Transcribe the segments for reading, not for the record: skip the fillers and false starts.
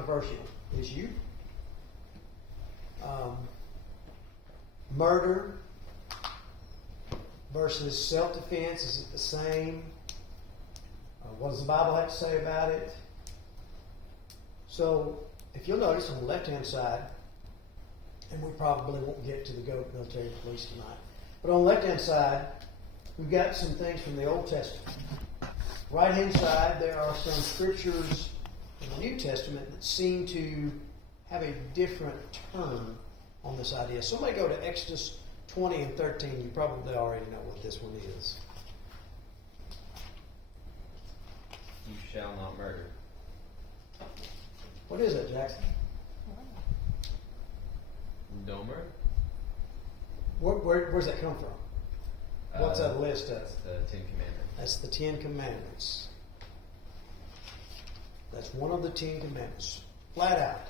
controversial issue. Murder versus self-defense, is it the same? What does the Bible have to say about it? So, if you'll notice on the left-hand side, and we probably won't get to the GOAT military police tonight, but on the left-hand side, we've got some things from the Old Testament. Right-hand side, there are some scriptures in the New Testament that seem to have a different turn on this idea. Somebody go to Exodus 20 and 13. You probably already know what this one is. You shall not murder. What is it, Jackson? Don't murder. Where's that come from? What's that list of? That's the Ten Commandments. That's the Ten Commandments. That's one of the Ten Commandments. Flat out.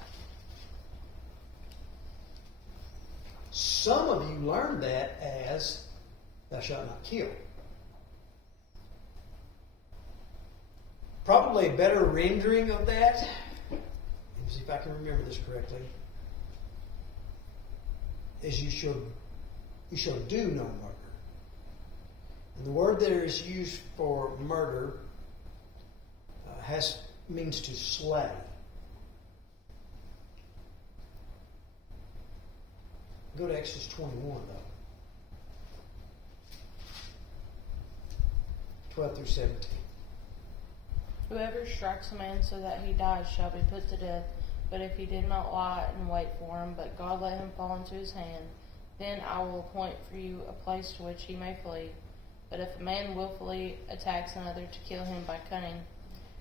Some of you learned that as thou shalt not kill. Probably a better rendering of that, let me see if I can remember this correctly, is you shall do no murder. And the word there is used for murder means to slay. Go to Exodus 21, though. 12 through 17. Whoever strikes a man so that he dies shall be put to death. But if he did not lie and wait for him, but God let him fall into his hand, then I will appoint for you a place to which he may flee. But if a man willfully attacks another to kill him by cunning,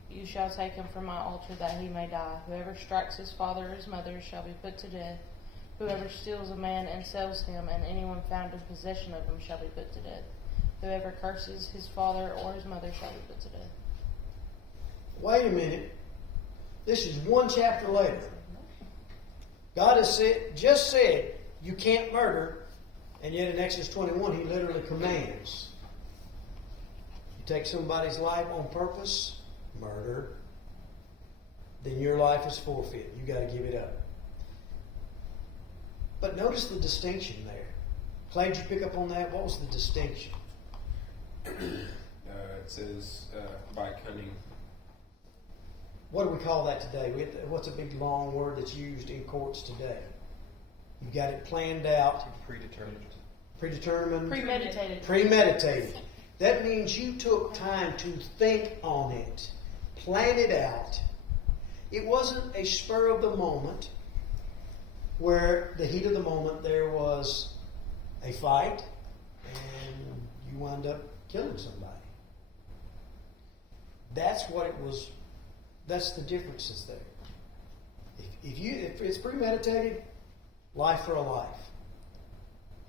you shall take him from my altar that he may die. Whoever strikes his father or his mother shall be put to death. Whoever steals a man and sells him, and anyone found in possession of him shall be put to death. Whoever curses his father or his mother shall be put to death. Wait a minute. This is one chapter later. God has just said you can't murder, and yet in Exodus 21 he literally commands. You take somebody's life on purpose, murder, then your life is forfeit. You got to give it up. But notice the distinction there. Clay, did you pick up on that? What was the distinction? It says by cunning. What do we call that today? What's a big long word that's used in courts today? You've got it planned out. Predetermined. Predetermined. Premeditated. Premeditated. That means you took time to think on it, plan it out. It wasn't a spur of the moment where the heat of the moment there was a fight and you wound up killing somebody. That's what it was. That's the differences there. If it's premeditated, life for a life.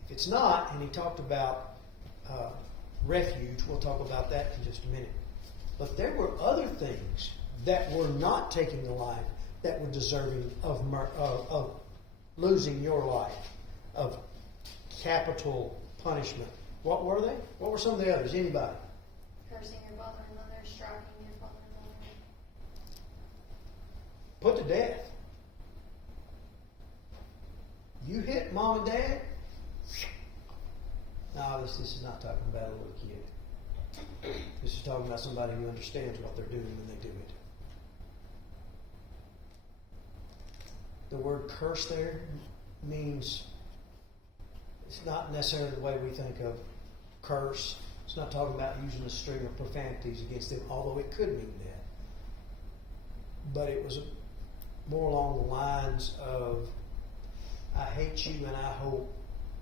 If it's not, and he talked about refuge, we'll talk about that in just a minute. But there were other things that were not taking a life that were deserving of losing your life, of capital punishment. What were they? What were some of the others? Anybody? Cursing your father and mother, striking your father and mother. Put to death. You hit mom and dad? No, this is not talking about a little kid. This is talking about somebody who understands what they're doing when they do it. The word curse there means, it's not necessarily the way we think of curse. It's not talking about using a string of profanities against them, although it could mean that. But it was more along the lines of, I hate you and I hope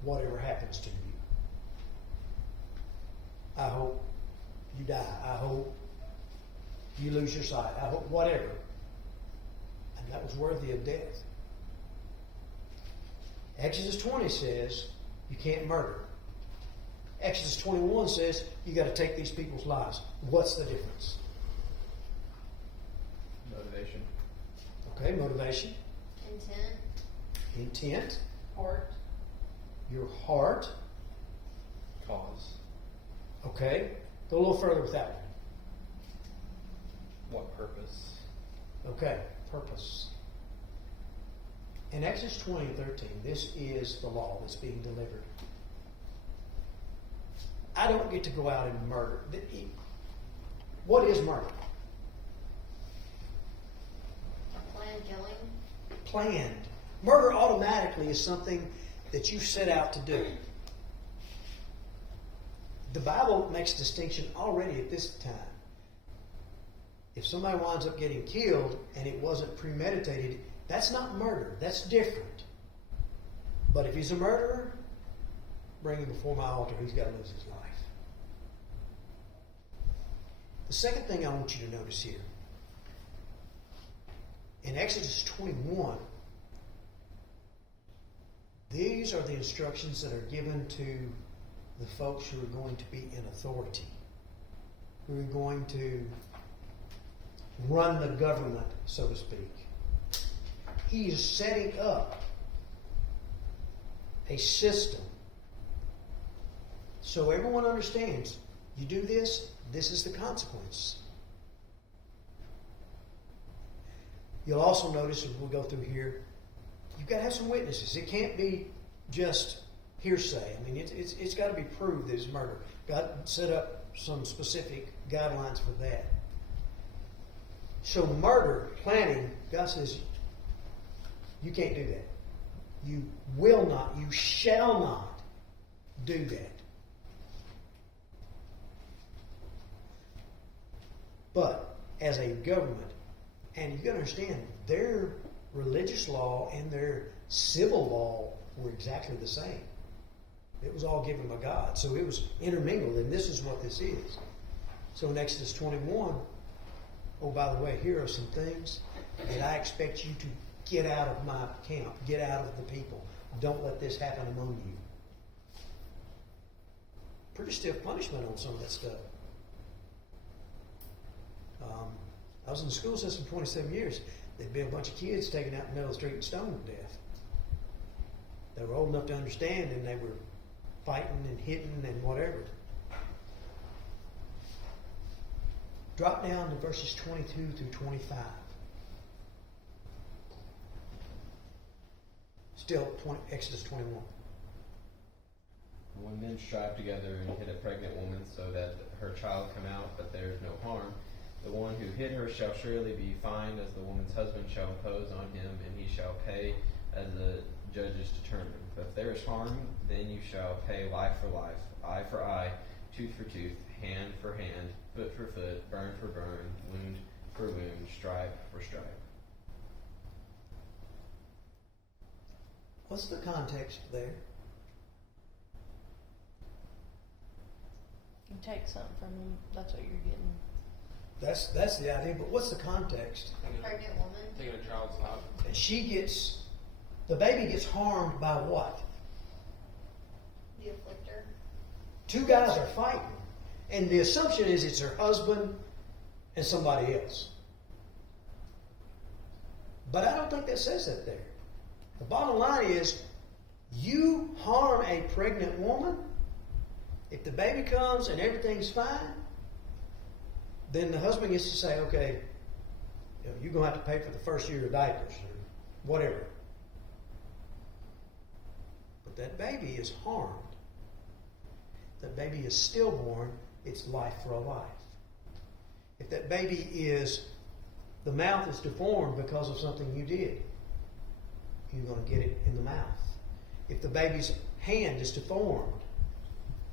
whatever happens to you. I hope you die. I hope you lose your sight. I hope whatever. And that was worthy of death. Exodus 20 says you can't murder. Exodus 21 says you got to take these people's lives. What's the difference? Motivation. Okay, motivation. Intent. Heart. Your heart. Cause. Okay, go a little further with that one. What purpose? Okay, purpose. In Exodus 20 and 13, this is the law that's being delivered. I don't get to go out and murder. What is murder? A planned killing. Planned. Murder automatically is something that you set out to do. The Bible makes a distinction already at this time. If somebody winds up getting killed and it wasn't premeditated, that's not murder. That's different. But if he's a murderer, bring him before my altar. He's got to lose his life. The second thing I want you to notice here, in Exodus 21, these are the instructions that are given to the folks who are going to be in authority, who are going to run the government, so to speak. He is setting up a system so everyone understands, you do this, this is the consequence. You'll also notice as we go through here, you've got to have some witnesses. It can't be just hearsay. I mean, it's got to be proved that it's murder. God set up some specific guidelines for that. So murder, planning, God says, you can't do that. You will not, you shall not do that. But as a government, and you got to understand, their religious law and their civil law were exactly the same. It was all given by God. So it was intermingled, and this is what this is. So in Exodus 21, oh, by the way, here are some things that I expect you to get out of my camp, get out of the people. Don't let this happen among you. Pretty stiff punishment on some of that stuff. I was in the school system 27 years. There'd be a bunch of kids taken out in the middle of the street and stoned to death. They were old enough to understand, and they were fighting and hitting and whatever. Drop down to verses 22 through 25. Still, Exodus 21. When men strive together and hit a pregnant woman so that her child come out, but there is no harm, the one who hit her shall surely be fined, as the woman's husband shall impose on him, and he shall pay as the judges determine. But if there is harm, then you shall pay life for life, eye for eye, tooth for tooth, hand for hand, foot for foot, burn for burn, wound for wound, stripe for stripe. What's the context there? You take something from him, that's what you're getting. That's the idea, but what's the context? A pregnant woman. Taking a child's life. And the baby gets harmed by what? The afflictor. Two guys are fighting. And the assumption is it's her husband and somebody else. But I don't think that says that there. The bottom line is, you harm a pregnant woman, if the baby comes and everything's fine, then the husband gets to say, okay, you're going to have to pay for the first year of diapers or whatever. But that baby is harmed. That baby is stillborn. It's life for a life. If that baby the mouth is deformed because of something you did, you're going to get it in the mouth. If the baby's hand is deformed,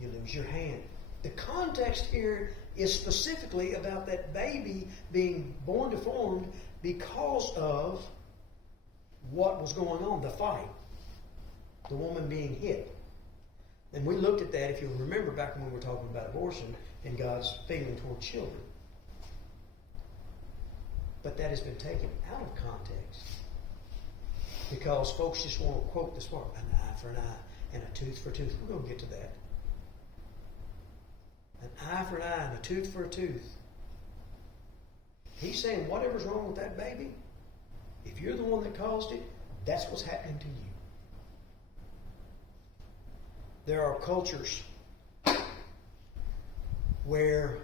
you lose your hand. The context here is specifically about that baby being born deformed because of what was going on, the fight, the woman being hit. And we looked at that, if you'll remember, back when we were talking about abortion and God's feeling toward children. But that has been taken out of context because folks just want to quote this part, an eye for an eye and a tooth for a tooth. We're going to get to that. An eye for an eye and a tooth for a tooth. He's saying whatever's wrong with that baby, if you're the one that caused it, that's what's happening to you. There are cultures where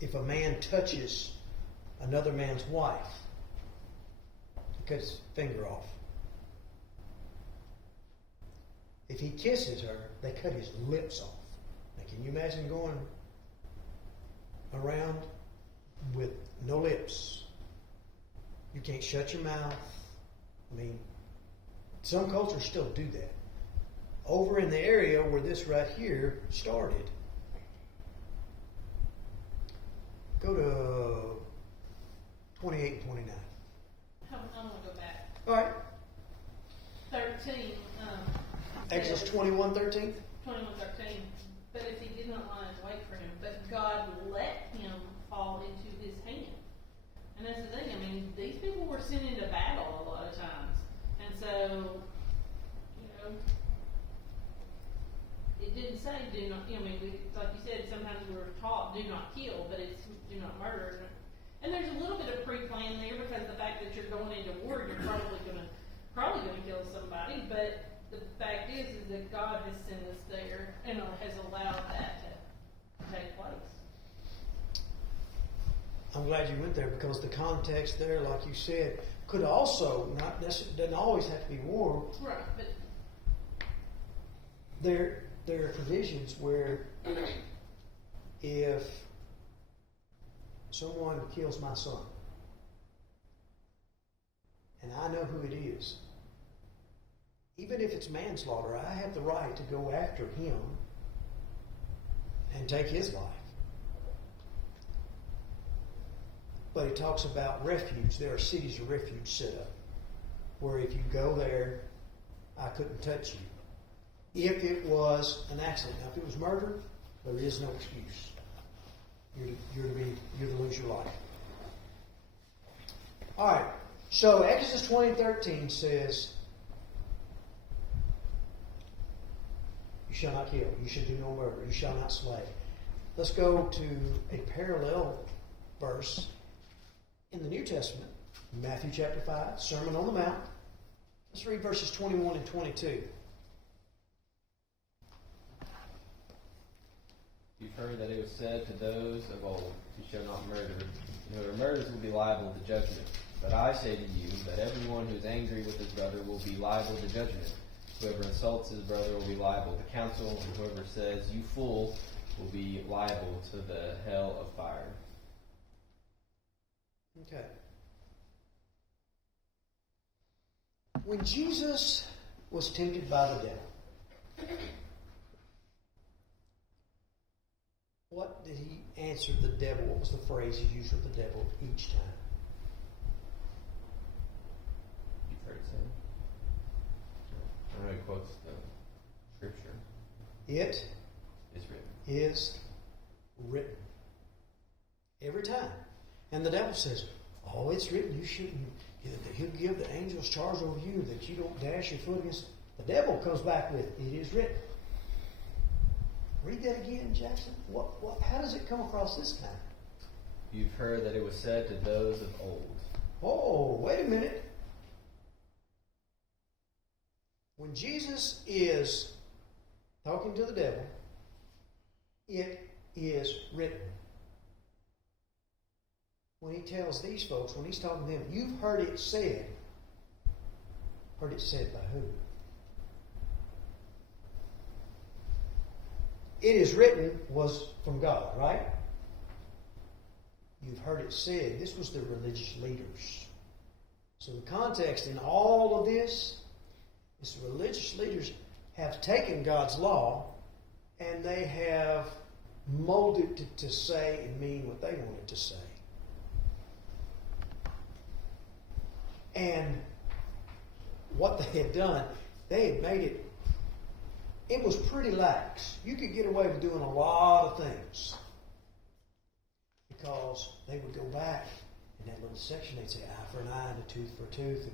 if a man touches another man's wife, cut his finger off. If he kisses her, they cut his lips off. Now, can you imagine going around with no lips? You can't shut your mouth. I mean, some cultures still do that. Over in the area where this right here started, go to 28 and 29. I'm gonna go back. All right. 13, Exodus says- 21:13. 21:13. But if he did not lie in wait for him, but God let him fall into his hand. And that's the thing, I mean, these people were sent into battle a lot of times. And so, you know, it didn't say do not, I mean, like you said, sometimes we're taught do not kill, but it's do not murder. And there's a little bit of pre-plan there because the fact that you're going into war, you're probably gonna kill somebody. But the fact is that God has sent us there and has allowed that to take place. I'm glad you went there because the context there, like you said, could also not necessarily doesn't always have to be war. Right, but There are provisions where if someone kills my son and I know who it is, even if it's manslaughter, I have the right to go after him and take his life. But it talks about refuge. There are cities of refuge set up where if you go there, I couldn't touch you. If it was an accident. Now, if it was murder, there is no excuse. You're to lose your life. All right. So Exodus 20:13 says, "You shall not kill. You shall do no murder. You shall not slay." Let's go to a parallel verse in the New Testament, Matthew chapter 5, Sermon on the Mount. Let's read verses 21 and 22. You've heard that it was said to those of old, you shall not murder, and whoever murders will be liable to judgment. But I say to you that everyone who is angry with his brother will be liable to judgment. Whoever insults his brother will be liable to counsel, and whoever says, you fool, will be liable to the hell of fire. Okay. When Jesus was tempted by the devil, what did he answer the devil? What was the phrase he used with the devil each time? You've heard it said. I know he quotes the scripture. It It's written. is written. Every time. And the devil says, oh, it's written, you shouldn't, he'll give the angels charge over you that you don't dash your foot against. The devil comes back with, it is written. Read that again, Jackson. How does it come across this time? You've heard that it was said to those of old. Oh, wait a minute. When Jesus is talking to the devil, it is written. When he tells these folks, when he's talking to them, you've heard it said. Heard it said by who? It is written was from God, right? You've heard it said. This was the religious leaders. So the context in all of this is the religious leaders have taken God's law and they have molded it to say and mean what they want it to say. And what they had done, they had made it was pretty lax. You could get away with doing a lot of things. Because they would go back in that little section, they'd say eye for an eye and a tooth for a tooth. And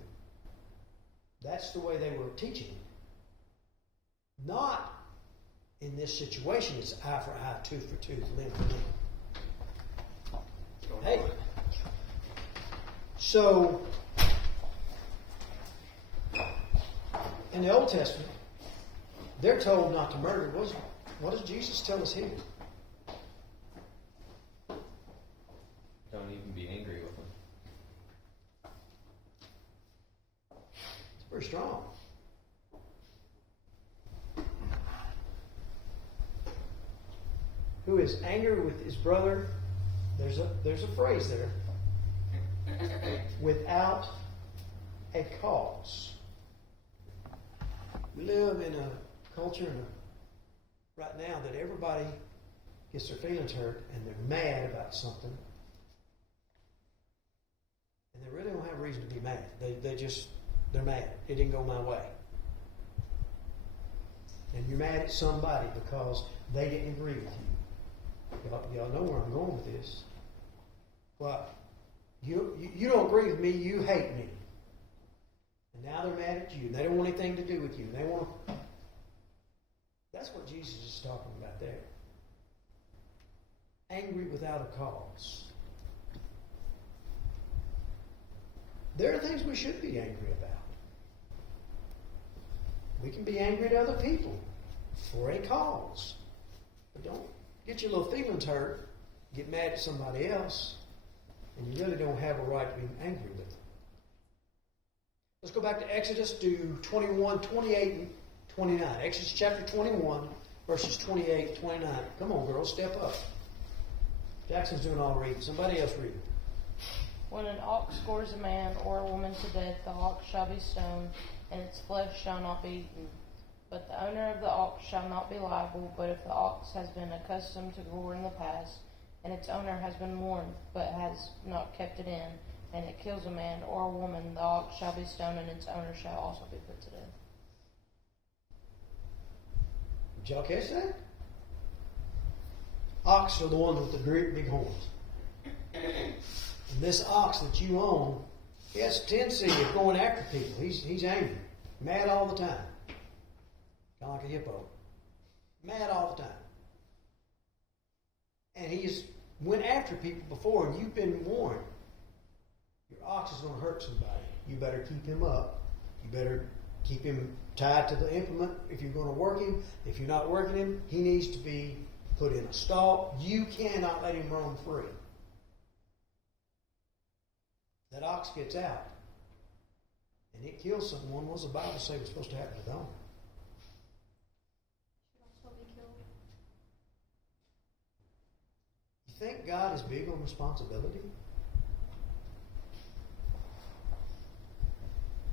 that's the way they were teaching. Not in this situation, it's eye for eye, tooth for tooth, limb for limb. Hey. So, in the Old Testament, they're told not to murder. What does Jesus tell us here? Don't even be angry with them. pretty strong. Who is angry with his brother? There's a phrase there. Without a cause. We live in a culture right now that everybody gets their feelings hurt and they're mad about something. And they really don't have a reason to be mad. They're mad. It didn't go my way. And you're mad at somebody because they didn't agree with you. Y'all know where I'm going with this. Well, you don't agree with me, you hate me. And now they're mad at you. And they don't want anything to do with you. And they want to... That's what Jesus is talking about there. Angry without a cause. There are things we should be angry about. We can be angry at other people for a cause. But don't get your little feelings hurt, get mad at somebody else, and you really don't have a right to be angry with them. Let's go back to Exodus, to 21, 28, and 29. Exodus chapter 21, verses 28 and 29. Come on, girls, step up. Jackson's doing all the reading. Somebody else read. When an ox scores a man or a woman to death, the ox shall be stoned, and its flesh shall not be eaten. But the owner of the ox shall not be liable, but if the ox has been accustomed to gore in the past, and its owner has been warned, but has not kept it in, and it kills a man or a woman, the ox shall be stoned, and its owner shall also be put to death. Did y'all catch that? Ox are the ones with the great big horns. And this ox that you own, he has a tendency of going after people. He's angry, mad all the time. Kind of like a hippo. Mad all the time. And he's went after people before, and you've been warned. Your ox is going to hurt somebody. You better keep him up. You better keep him tied to the implement if you're going to work him. If you're not working him, he needs to be put in a stall. You cannot let him roam free. That ox gets out and it kills someone. What does the Bible say was supposed to happen to the owner? Should also be killed. You think God is big on responsibility?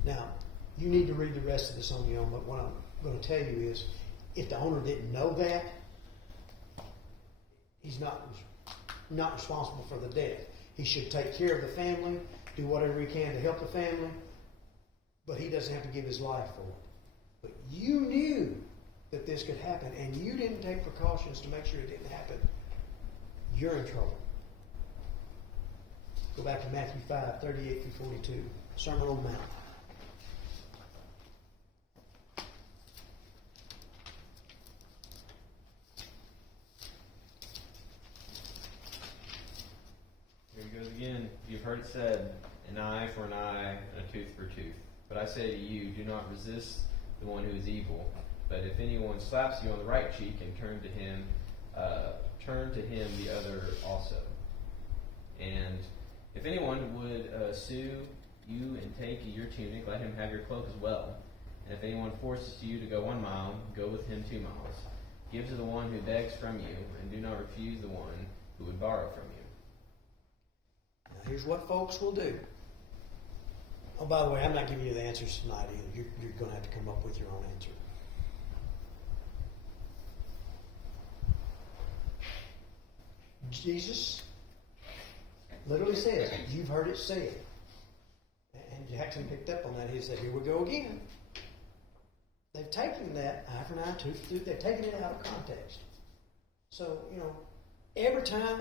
Now, you need to read the rest of this on your own, but what I'm going to tell you is, if the owner didn't know that, he's not responsible for the death. He should take care of the family, do whatever he can to help the family, but he doesn't have to give his life for it. But you knew that this could happen, and you didn't take precautions to make sure it didn't happen. You're in trouble. Go back to Matthew 5, 38 through 42. Sermon on the Mount. Here he goes again. You've heard it said, an eye for an eye, and a tooth for a tooth. But I say to you, do not resist the one who is evil. But if anyone slaps you on the right cheek, and turn to him the other also. And if anyone would sue you and take your tunic, let him have your cloak as well. And if anyone forces you to go 1 mile, go with him 2 miles. Give to the one who begs from you, and do not refuse the one who would borrow from you. Now, here's what folks will do. Oh, by the way, I'm not giving you the answers tonight either. You're going to have to come up with your own answer. Jesus literally says, you've heard it said. And Jackson picked up on that. He said, here we go again. They've taken that eye for an eye, tooth for tooth, they've taken it out of context. So, every time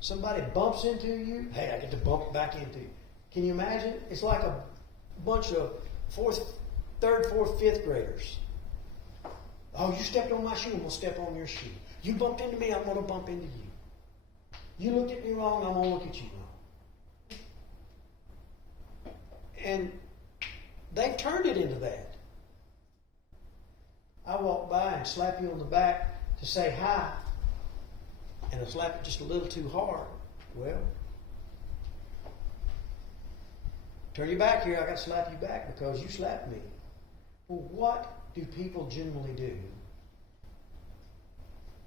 somebody bumps into you, hey, I get to bump back into you. Can you imagine? It's like a bunch of third, fourth, fifth graders. Oh, you stepped on my shoe, I'm going to step on your shoe. You bumped into me, I'm going to bump into you. You looked at me wrong, I'm going to look at you wrong. And they've turned it into that. I walk by and slap you on the back to say hi, and I slap it just a little too hard. Well, turn your back here, I got to slap you back because you slapped me. Well, what do people generally do?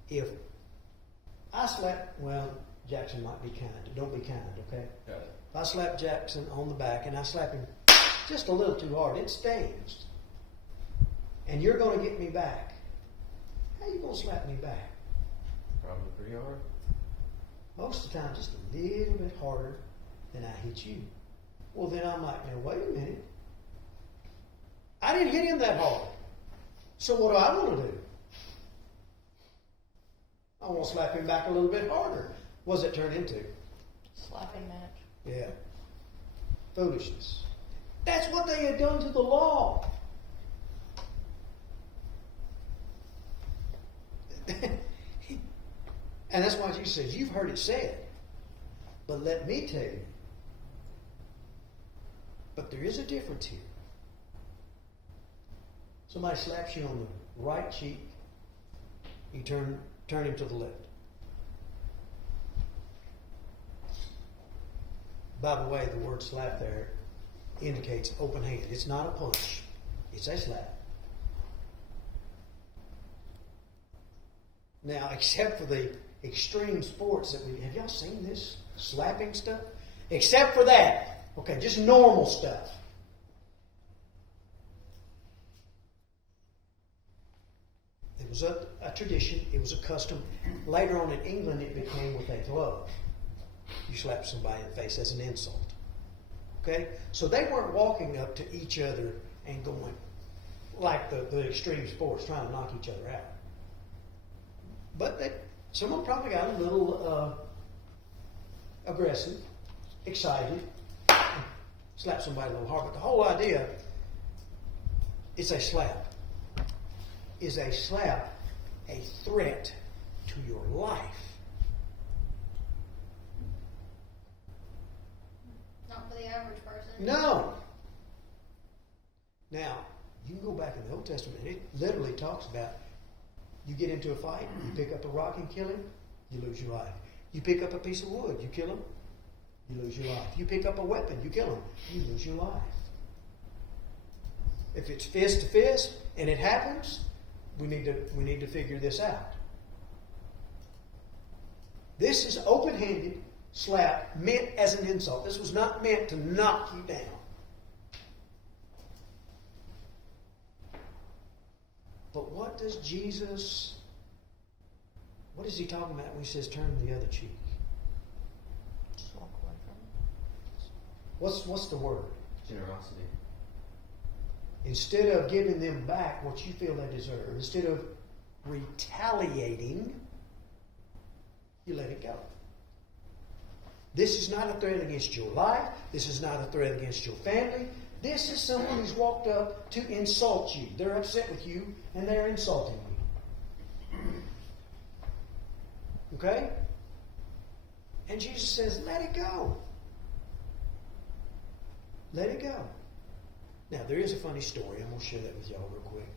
If I slap, well, Jackson might be kind. Don't be kind, okay? Got it. If I slap Jackson on the back and I slap him just a little too hard, it stings. And you're going to get me back. How you going to slap me back? Probably pretty hard. Most of the time, just a little bit harder than I hit you. Well, then I'm like, now wait a minute. I didn't hit him that hard. So what do I want to do? I want to slap him back a little bit harder. What does it turn into? Slapping match. Yeah. Foolishness. That's what they had done to the law. And that's why Jesus says, you've heard it said. But let me tell you. But there is a difference here. Somebody slaps you on the right cheek, you turn him to the left. By the way, the word slap there indicates open hand. It's not a punch. It's a slap. Now, except for the extreme sports that have y'all seen this slapping stuff? Except for that. Okay, just normal stuff. It was a tradition. It was a custom. Later on in England, it became with a glove. You slap somebody in the face as an insult. Okay? So they weren't walking up to each other and going like the extreme sports, trying to knock each other out. But someone probably got a little aggressive, excited, slapped somebody a little hard. But the whole idea is a slap. Is a slap a threat to your life? Not for the average person. No. Now, you can go back in the Old Testament. It literally talks about you get into a fight, you pick up a rock and kill him, you lose your life. You pick up a piece of wood, you kill him, you lose your life. You pick up a weapon, you kill him, you lose your life. If it's fist to fist and it happens, we need to figure this out. This is open-handed slap meant as an insult. This was not meant to knock you down. But what is he talking about when he says turn the other cheek? Just walk away from it. What's the word? Generosity. Instead of giving them back what you feel they deserve, instead of retaliating, you let it go. This is not a threat against your life. This is not a threat against your family. This is someone who's walked up to insult you. They're upset with you and they're insulting you. Okay? And Jesus says, let it go. Let it go. Now, there is a funny story. I'm going to share that with y'all real quick.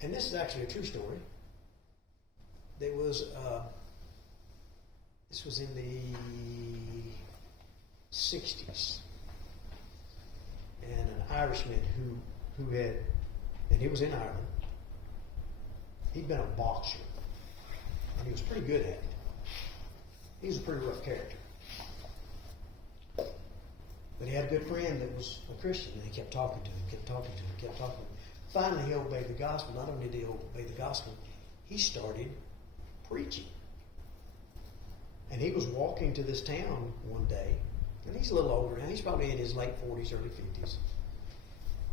And this is actually a true story. There was, this was in the 60s. And an Irishman who had, and he was in Ireland, he'd been a boxer. And he was pretty good at it. He was a pretty rough character. But he had a good friend that was a Christian, and he kept talking to him, kept talking to him, kept talking to him. Finally, he obeyed the gospel. Not only did he obey the gospel, he started preaching. And he was walking to this town one day, and he's a little older now. He's probably in his late 40s, early 50s.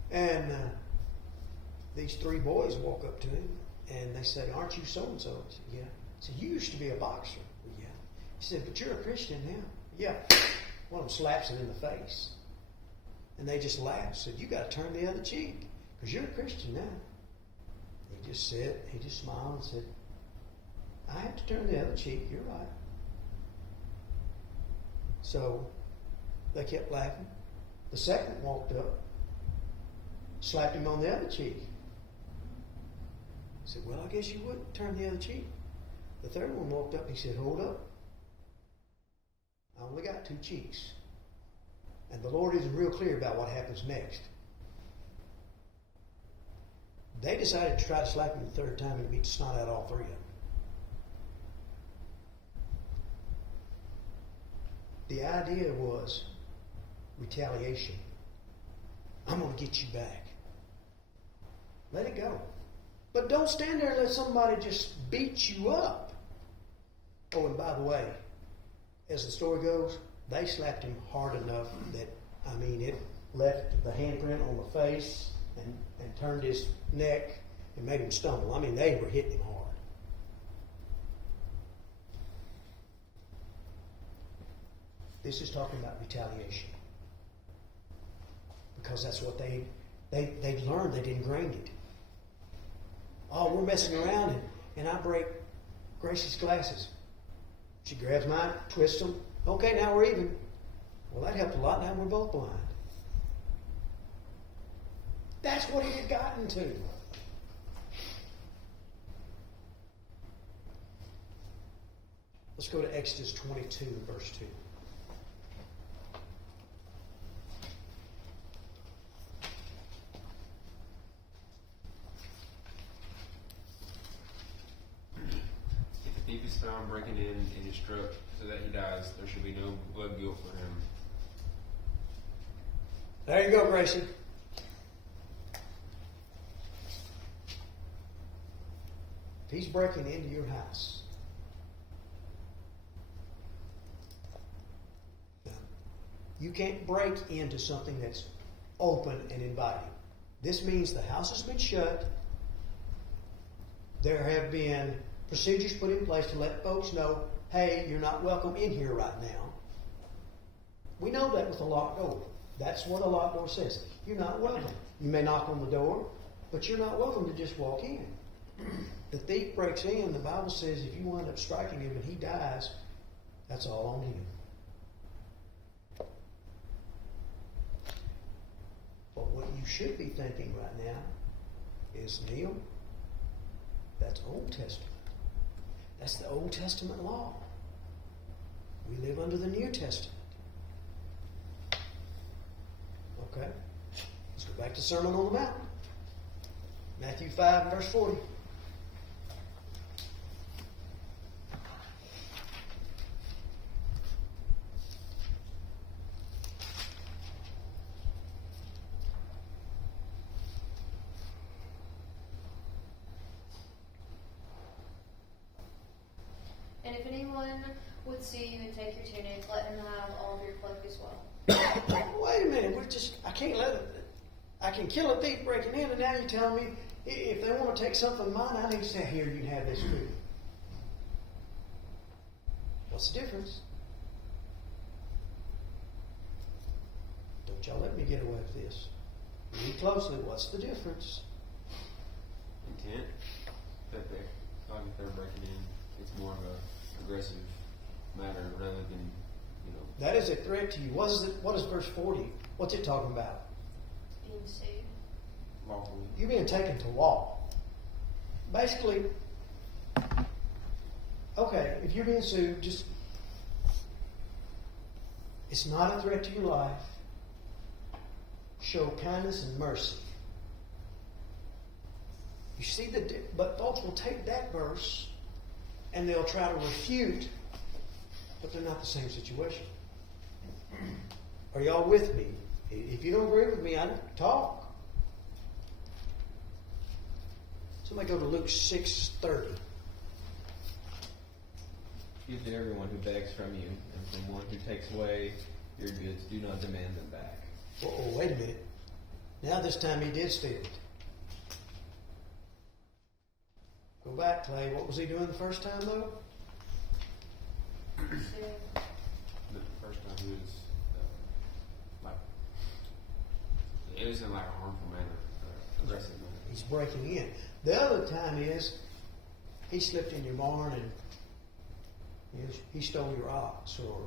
And these three boys walk up to him, and they say, aren't you so-and-so? He said, yeah. He said, you used to be a boxer. Well, yeah. He said, but you're a Christian now. Yeah. One of them slaps him in the face. And they just laughed. Said, you got to turn the other cheek because you're a Christian now. He just said, he just smiled and said, I have to turn the other cheek. You're right. So they kept laughing. The second walked up, slapped him on the other cheek. He said, well, I guess you would turn the other cheek. The third one walked up and he said, hold up. I only got two cheeks. And the Lord isn't real clear about what happens next. They decided to try to slap him the third time and beat the snot out of all three of them. The idea was retaliation. I'm going to get you back. Let it go. But don't stand there and let somebody just beat you up. Oh, and by the way, as the story goes, they slapped him hard enough that, it left the handprint on the face and turned his neck and made him stumble. They were hitting him hard. This is talking about retaliation. Because that's what they've learned, they'd ingrained it. Oh, we're messing around and I break Gracie's glasses. She grabs mine, twists them. Okay, now we're even. Well, that helped a lot. Now we're both blind. That's what it had gotten to. Let's go to Exodus 22, verse 2. If a thief is found breaking in and is struck so that he dies, there should be no blood guilt for him. There you go, Gracie. If he's breaking into your house, you can't break into something that's open and inviting. This means the house has been shut. There have been procedures put in place to let folks know, hey, you're not welcome in here right now. We know that with a locked door. That's what a locked door says. You're not welcome. You may knock on the door, but you're not welcome to just walk in. The thief breaks in, the Bible says if you wind up striking him and he dies, that's all on him. But what you should be thinking right now is, Neil, that's Old Testament. That's the Old Testament law. We live under the New Testament. Okay? Let's go back to Sermon on the Mount. Matthew 5, verse 40. And if anyone would see you and take your tunic, let him have all of your cloak as well. Wait a minute, I can't let it. I can kill a thief breaking in, and now you're telling me if they want to take something of mine, I need to say, here, you can have this too. What's the difference? Don't y'all let me get away with this. Read closely. What's the difference? Intent that they're breaking in. It's more of a aggressive matter rather than, That is a threat to you. What is verse 40? What's it talking about? Being sued. lawfully. You're being taken to law. Basically, okay, if you're being sued, just, it's not a threat to your life. Show kindness and mercy. You see but folks will take that verse and they'll try to refute, but they're not the same situation. Are y'all with me? If you don't agree with me, I don't talk. Somebody go to Luke 6:30. Give to everyone who begs from you, and from one who takes away your goods, do not demand them back. Oh, wait a minute. Now this time he did steal it. Go back, Clay. What was he doing the first time, though? The first time he was it was in like a harmful manner, aggressive manner. He's breaking in. The other time is he slipped in your barn and he stole your ox or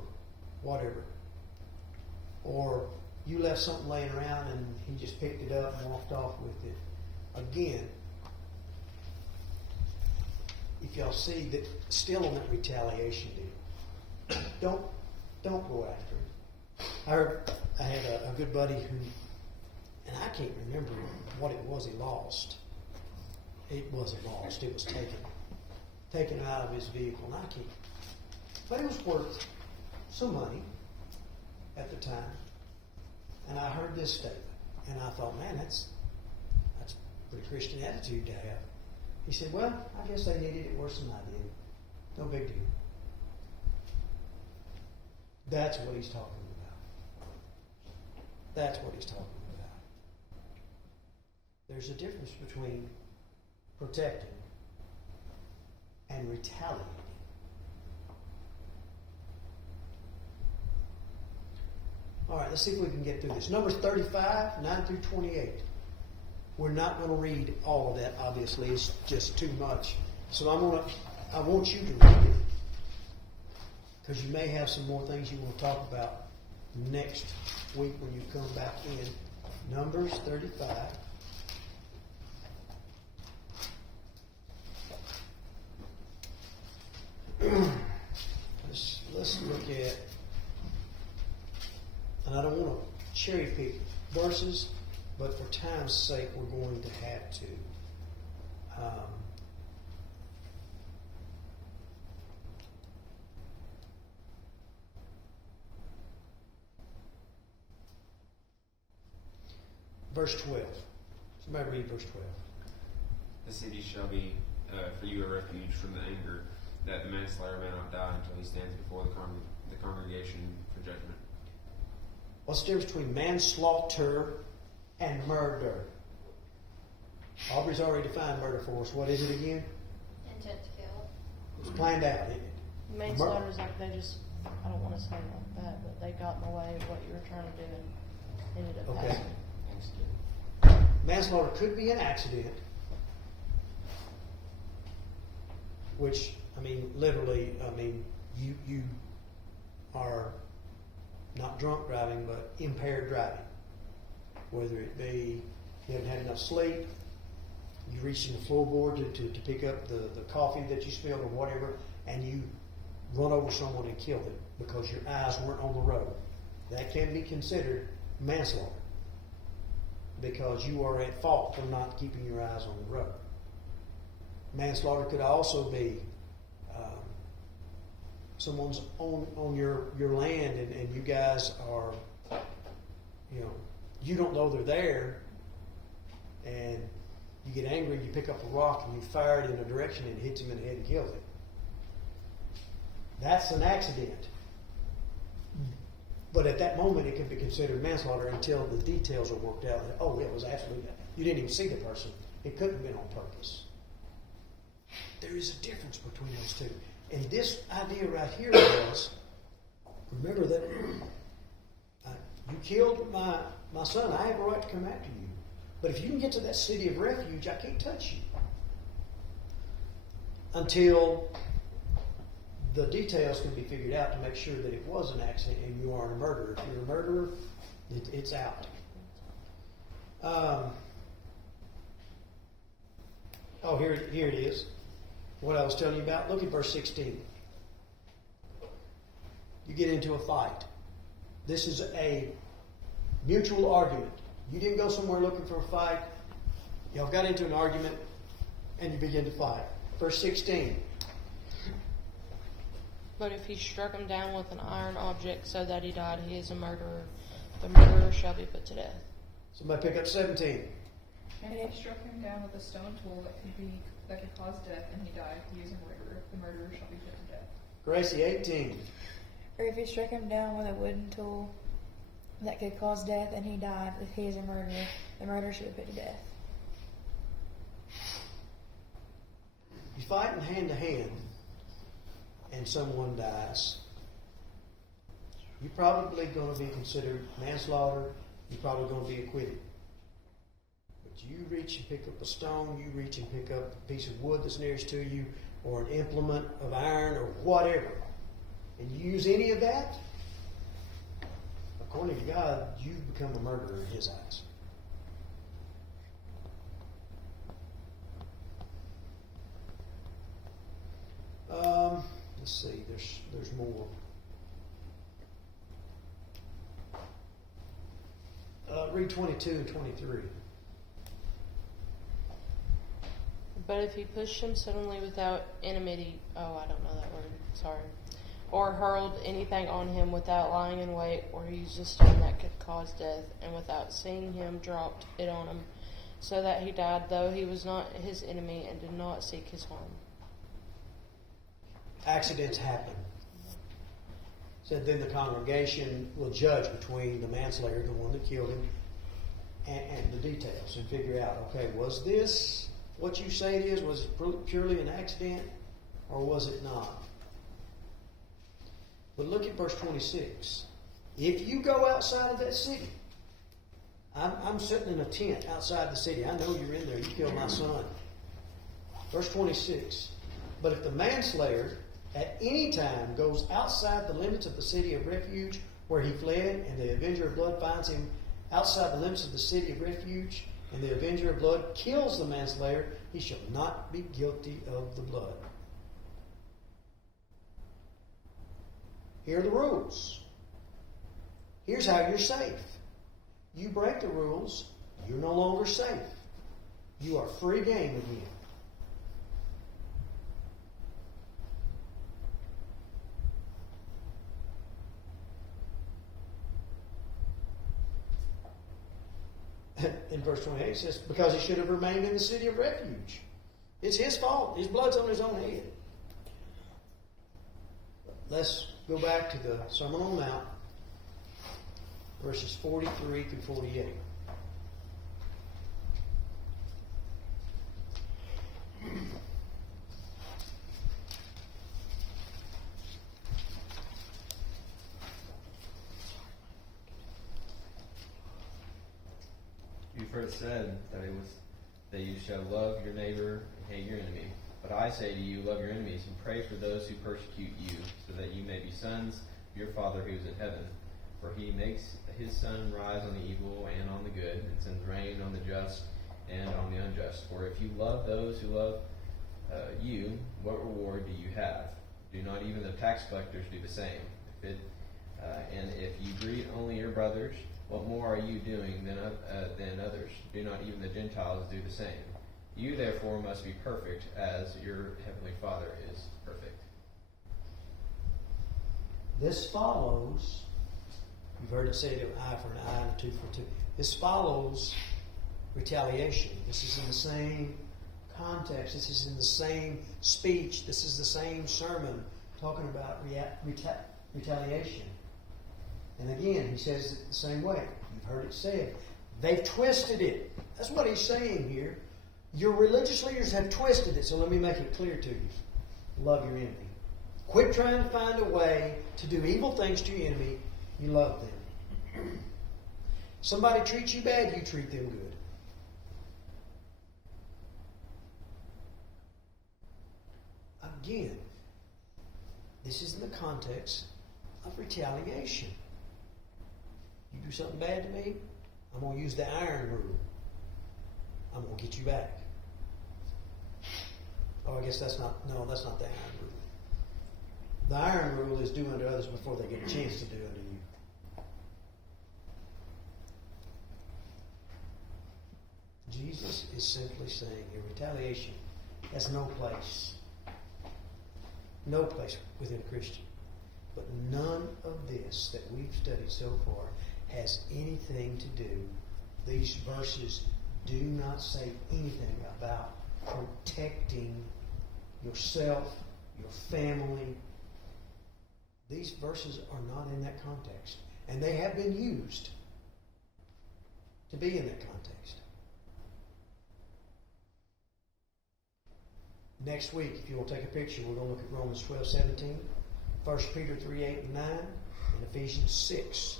whatever. Or you left something laying around and he just picked it up and walked off with it. Again, if y'all see that still on that retaliation deal, don't go after him. I I had a good buddy who, and I can't remember what it was he lost. It wasn't lost, it was taken out of his vehicle, and I can't. But it was worth some money at the time. And I heard this statement, and I thought, man, that's a pretty Christian attitude to have. He said, well, I guess they needed it worse than I did. No big deal. That's what he's talking about. That's what he's talking about. There's a difference between protecting and retaliating. All right, let's see if we can get through this. Numbers 35, 9 through 28. We're not going to read all of that, obviously. It's just too much. So I want you to read it, because you may have some more things you want to talk about next week when you come back in. Numbers 35. Let's look at, and I don't want to cherry pick verses, but for time's sake, we're going to have to. Verse 12. Somebody read verse 12. The city shall be for you a refuge from the anger, that the manslayer may not die until he stands before the congregation for judgment. What's the difference between manslaughter and murder? Aubrey's already defined murder for us. What is it again? Intent to kill. It's planned out, isn't it? Manslaughter is like they just, I don't want to say it like that, but they got in the way of what you were trying to do and ended up Okay. passing. Manslaughter could be an accident, which, I mean, literally, I mean, you are not drunk driving, but impaired driving. Whether it be you haven't had enough sleep, you reach in the floorboard to pick up the coffee that you spilled or whatever, and you run over someone and kill them because your eyes weren't on the road. That can be considered manslaughter, because you are at fault for not keeping your eyes on the road. Manslaughter could also be someone's on your land and you guys are, you don't know they're there, and you get angry, you pick up a rock and you fire it in a direction and it hits him in the head and kills him. That's an accident. But at that moment, it can be considered manslaughter until the details are worked out. Oh, it was absolutely, you didn't even see the person. It couldn't have been on purpose. There is a difference between those two. And this idea right here was, remember that you killed my son. I have a right to come after you. But if you can get to that city of refuge, I can't touch you. Until the details can be figured out to make sure that it was an accident and you aren't a murderer. If you're a murderer, it's out. Here it is. What I was telling you about. Look at verse 16. You get into a fight. This is a mutual argument. You didn't go somewhere looking for a fight. Y'all got into an argument and you begin to fight. Verse 16. But if he struck him down with an iron object so that he died, he is a murderer. The murderer shall be put to death. Somebody pick up 17. And if he struck him down with a stone tool that could cause death, and he died, he is a murderer. The murderer shall be put to death. Gracie, 18. Or if he struck him down with a wooden tool that could cause death, and he died, if he is a murderer, the murderer should be put to death. You fighting hand to hand and someone dies, you're probably going to be considered manslaughter. You're probably going to be acquitted. But you reach and pick up a stone, you reach and pick up a piece of wood that's nearest to you, or an implement of iron or whatever, and you use any of that, according to God, you've become a murderer in His eyes. Let's see, there's more. read 22 and 23. But if he pushed him suddenly without enmity, I don't know that word, sorry, or hurled anything on him without lying in wait, or used a stone that could cause death, and without seeing him dropped it on him, so that he died, though he was not his enemy and did not seek his harm. Accidents happen. Said then the congregation will judge between the manslayer, the one that killed him, and the details, and figure out, okay, was this what you say it is? Was it purely an accident, or was it not? But look at verse 26. If you go outside of that city, I'm sitting in a tent outside the city. I know you're in there. You killed my son. Verse 26. But if the manslayer at any time goes outside the limits of the city of refuge where he fled, and the avenger of blood finds him outside the limits of the city of refuge, and the avenger of blood kills the manslayer, he shall not be guilty of the blood. Here are the rules. Here's how you're safe. You break the rules, you're no longer safe. You are free game again. In verse 28 it says, because he should have remained in the city of refuge. It's his fault. His blood's on his own head. Let's go back to the Sermon on the Mount, verses 43 through 48. You've heard said that you shall love your neighbor and hate your enemy. But I say to you, love your enemies and pray for those who persecute you, so that you may be sons of your Father who is in heaven. For he makes his sun rise on the evil and on the good, and sends rain on the just and on the unjust. For if you love those who love you, what reward do you have? Do not even the tax collectors do the same? And if you greet only your brothers, what more are you doing than others? Do not even the Gentiles do the same? You therefore must be perfect as your heavenly Father is perfect. This follows, you've heard it said, an eye for an eye and a tooth for a tooth. This follows retaliation. This is in the same context. This is in the same speech. This is the same sermon talking about retaliation. And again, he says it the same way. You've heard it said. They've twisted it. That's what he's saying here. Your religious leaders have twisted it, so let me make it clear to you. Love your enemy. Quit trying to find a way to do evil things to your enemy. You love them. Somebody treats you bad, you treat them good. Again, this is in the context of retaliation. You do something bad to me, I'm going to use the iron rule. I'm going to get you back. Oh, I guess that's not the iron rule. The iron rule is do unto others before they get a chance to do unto you. Jesus is simply saying your retaliation has no place. No place within a Christian. But none of this that we've studied so far has anything to do. These verses do not say anything about protecting yourself, your family. These verses are not in that context. And they have been used to be in that context. Next week, if you will take a picture, we're going to look at Romans 12:17, 1 Peter 3:8 and 9, and Ephesians 6.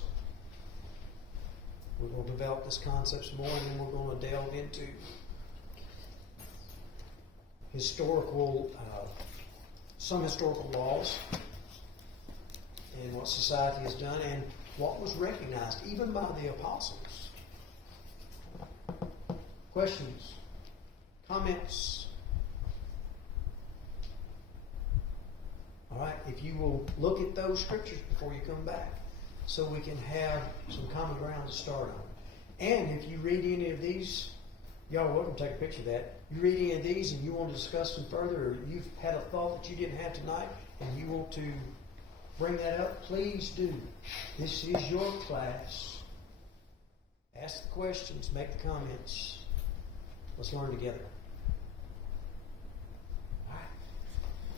We're going to develop this concept some more, and then we're going to delve into some historical laws and what society has done and what was recognized even by the apostles. Questions? Comments? All right, if you will look at those scriptures before you come back, so we can have some common ground to start on. And if you read any of these, y'all are welcome to take a picture of that. You read any of these and you want to discuss them further, or you've had a thought that you didn't have tonight and you want to bring that up, please do. This is your class. Ask the questions, make the comments. Let's learn together. All right.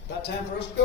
About time for us to go.